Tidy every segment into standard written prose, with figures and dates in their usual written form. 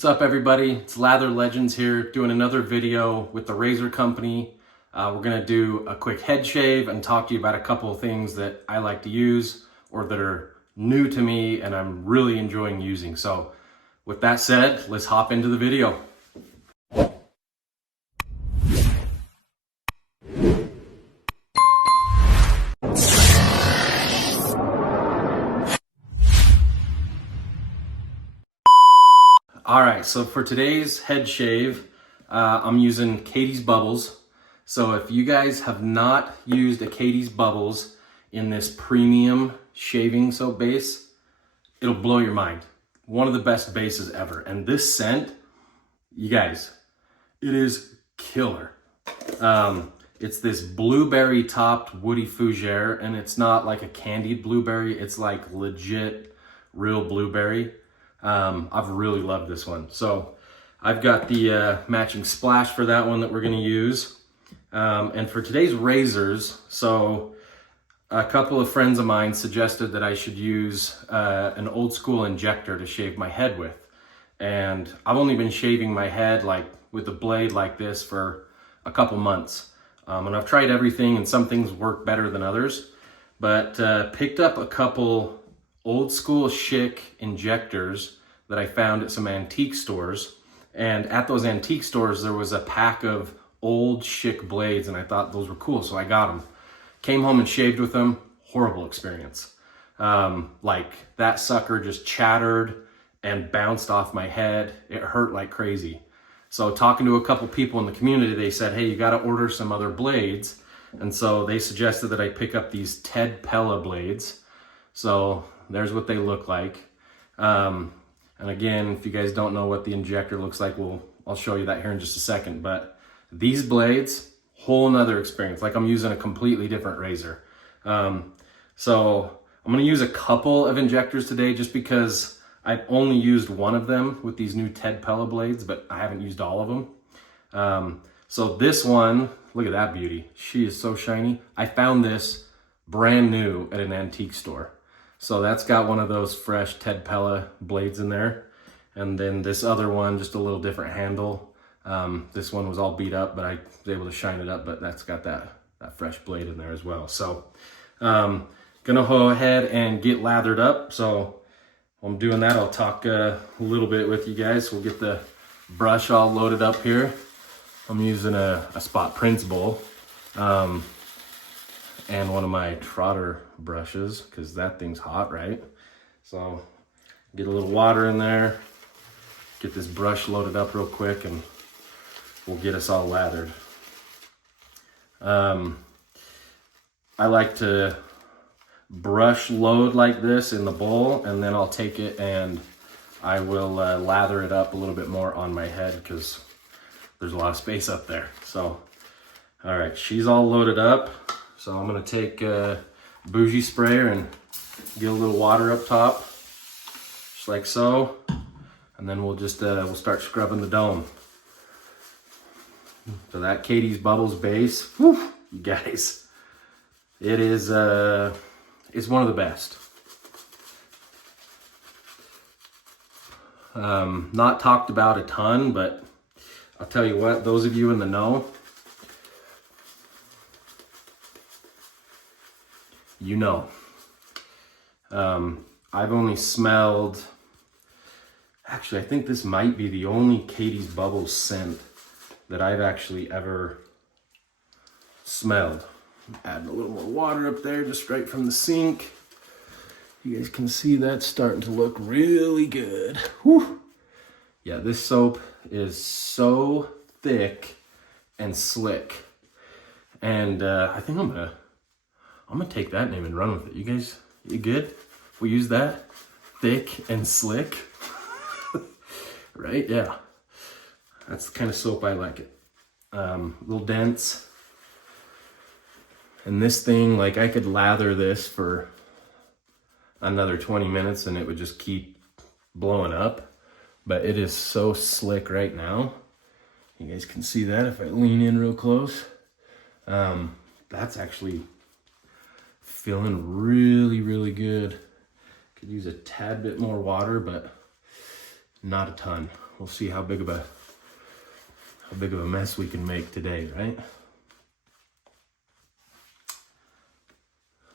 What's up, everybody? It's Lather Legends here, doing another video with the razor company. We're gonna do a quick head shave and talk to you about a couple of things that I like to use or that are new to me and I'm really enjoying using. So with that said, let's hop into the video. All right, so for today's head shave, I'm using Catie's Bubbles. So if you guys have not used a Catie's Bubbles in this premium shaving soap base, it'll blow your mind. One of the best bases ever. And this scent, you guys, it is killer. It's this blueberry topped woody fougere, and it's not like a candied blueberry, it's like legit real blueberry. I've really loved this one. So I've got the matching splash for that one that we're gonna use. And for today's razors, so a couple of friends of mine suggested that I should use an old school injector to shave my head with. And I've only been shaving my head like with a blade like this for a couple months. And I've tried everything and some things work better than others, but picked up a couple old school Schick injectors that I found at some antique stores. And at those antique stores, there was a pack of old Schick blades and I thought those were cool, so I got them. Came home and shaved with them, horrible experience. Like that sucker just chattered and bounced off my head. It hurt like crazy. So talking to a couple people in the community, they said, hey, you gotta order some other blades. And so they suggested that I pick up these Pella blades. So there's what they look like. And again, if you guys don't know what the injector looks like, I'll show you that here in just a second. But these blades, whole nother experience. Like I'm using a completely different razor. So I'm gonna use a couple of injectors today just because I've only used one of them with these new Pella blades, but I haven't used all of them. So this one, look at that beauty. She is so shiny. I found this brand new at an antique store. So that's got one of those fresh Pella blades in there. And then this other one, just a little different handle. This one was all beat up, but I was able to shine it up, but that's got that fresh blade in there as well. So gonna go ahead and get lathered up. So while I'm doing that, I'll talk a little bit with you guys. We'll get the brush all loaded up here. I'm using a Spot Prince bowl. And one of my Trotter brushes, because that thing's hot, right? So get a little water in there, get this brush loaded up real quick, and we'll get us all lathered. I like to brush load like this in the bowl, and then I'll take it and I will lather it up a little bit more on my head because there's a lot of space up there. So, all right, she's all loaded up. So I'm gonna take a bougie sprayer and get a little water up top, just like so. And then we'll just, we'll start scrubbing the dome. So that Catie's Bubbles base, whew, you guys, it is, it's one of the best. Not talked about a ton, but I'll tell you what, those of you in the know, you know. I've only smelled, actually I think this might be the only Catie's Bubbles scent that I've actually ever smelled. Adding a little more water up there just right from the sink. You guys can see that's starting to look really good. Whew. Yeah, this soap is so thick and slick. And I think I'm gonna take that name and run with it. You guys, you good? We use that? Thick and slick? Right? Yeah. That's the kind of soap I like it. A little dense. And this thing, like I could lather this for another 20 minutes and it would just keep blowing up. But it is so slick right now. You guys can see that if I lean in real close. That's actually feeling really, really good. Could use a tad bit more water, but not a ton. we'll see how big of a mess we can make today, right?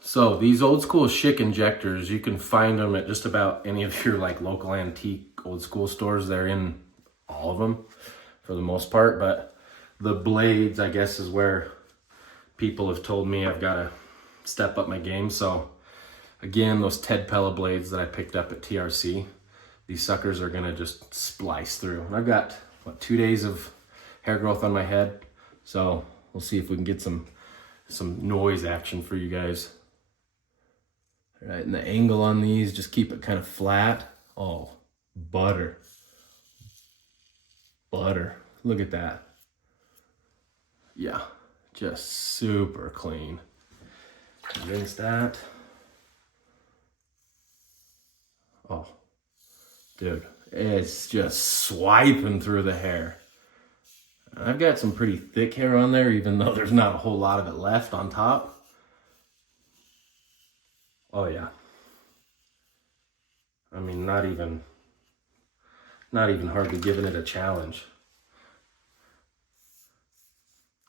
So these old school Schick injectors, you can find them at just about any of your like local antique old school stores. They're in all of them for the most part, but the blades, I guess, is where people have told me I've got to step up my game. So again, those Pella blades that I picked up at TRC, these suckers are gonna just splice through. And I've got, what, 2 days of hair growth on my head. So we'll see if we can get some noise action for you guys. All right, and the angle on these, just keep it kind of flat. Oh, butter. Butter. Look at that. Yeah, just super clean. Rinse that. Oh, dude, it's just swiping through the hair. I've got some pretty thick hair on there, even though there's not a whole lot of it left on top. Oh yeah. I mean, not even hardly giving it a challenge.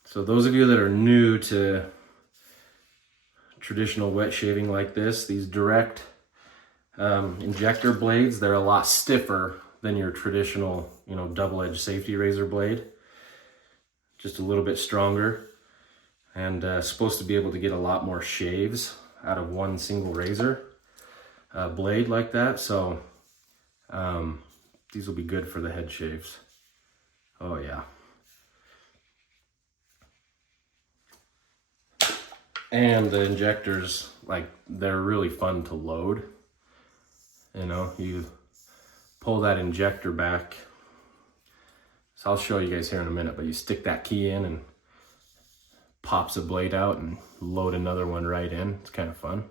So those of you that are new to traditional wet shaving like this, these direct injector blades, they're a lot stiffer than your traditional, double-edged safety razor blade. Just a little bit stronger, and supposed to be able to get a lot more shaves out of one single razor blade like that. So these will be good for the head shaves. Oh yeah. And the injectors, like, they're really fun to load. You pull that injector back. So I'll show you guys here in a minute, but you stick that key in and pops a blade out and load another one right in. It's kind of fun.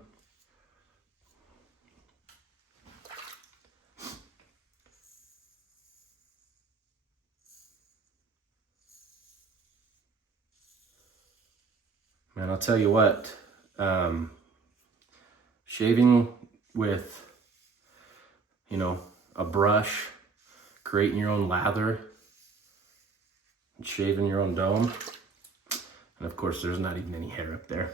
Man, I'll tell you what, shaving with, a brush, creating your own lather, and shaving your own dome. And of course, there's not even any hair up there.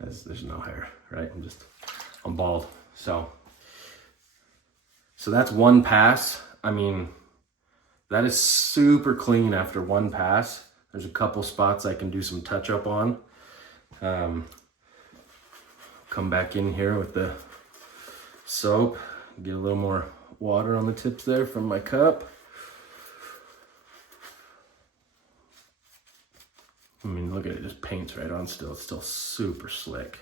There's no hair, right? I'm bald. So that's one pass. I mean, that is super clean after one pass. There's a couple spots I can do some touch up on. Come back in here with the soap, get a little more water on the tips there from my cup. I mean, look at it, just paints right on still. It's still super slick.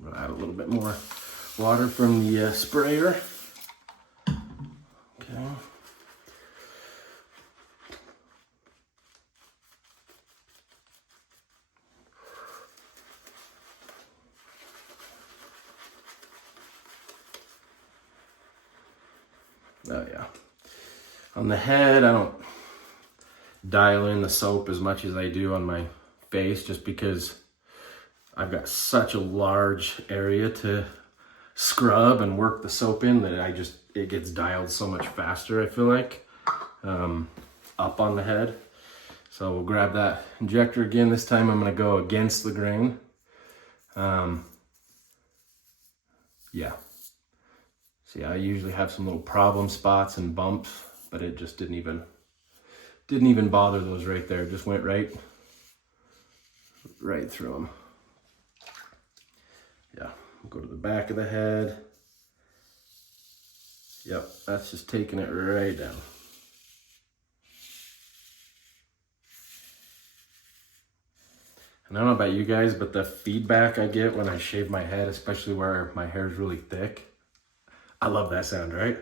We'll add a little bit more water from the sprayer. Okay. Oh yeah. On the head, I don't dial in the soap as much as I do on my face, just because I've got such a large area to scrub and work the soap in that it gets dialed so much faster, I feel like, up on the head. So we'll grab that injector again. This time I'm gonna go against the grain. Yeah. See, I usually have some little problem spots and bumps, but it just didn't even bother those right there. It just went right through them. Yeah, go to the back of the head. Yep, that's just taking it right down. And I don't know about you guys, but the feedback I get when I shave my head, especially where my hair is really thick, I love that sound, right?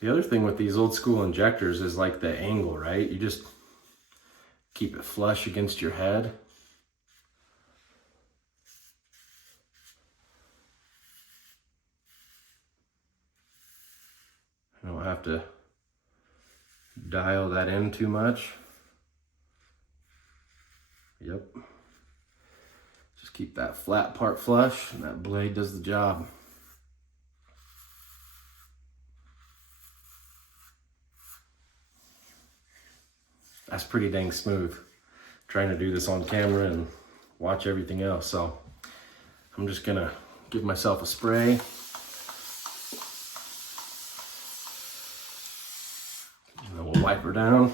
The other thing with these old school injectors is like the angle, right? You just keep it flush against your head. You don't have to dial that in too much. Yep. Just keep that flat part flush, and that blade does the job. That's pretty dang smooth. Trying to do this on camera and watch everything else, so I'm just gonna give myself a spray. And then we'll wipe her down.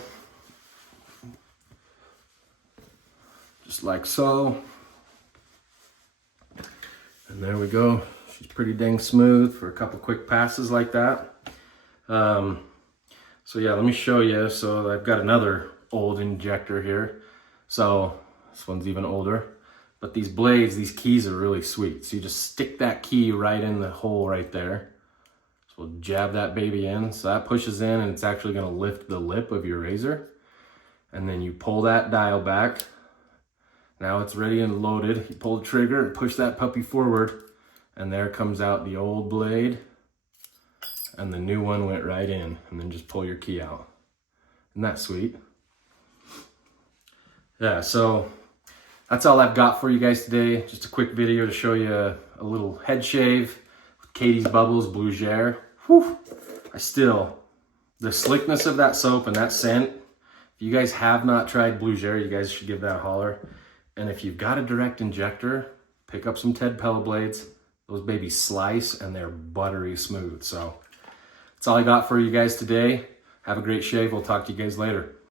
Just like so. And there we go. She's pretty dang smooth for a couple quick passes like that. So yeah, let me show you. So I've got another old injector here. So this one's even older. But these blades, these keys are really sweet. So you just stick that key right in the hole right there. So we'll jab that baby in. So that pushes in and it's actually gonna lift the lip of your razor. And then you pull that dial back. Now it's ready and loaded. You pull the trigger and push that puppy forward. And there comes out the old blade. And the new one went right in. And then just pull your key out. Isn't that sweet? Yeah, so that's all I've got for you guys today. Just a quick video to show you a little head shave with Catie's Bubbles Blugere. Whew. The slickness of that soap and that scent, if you guys have not tried Blugere, you guys should give that a holler. And if you've got a direct injector, pick up some Pella blades. Those babies slice and they're buttery smooth. So that's all I got for you guys today. Have a great shave. We'll talk to you guys later.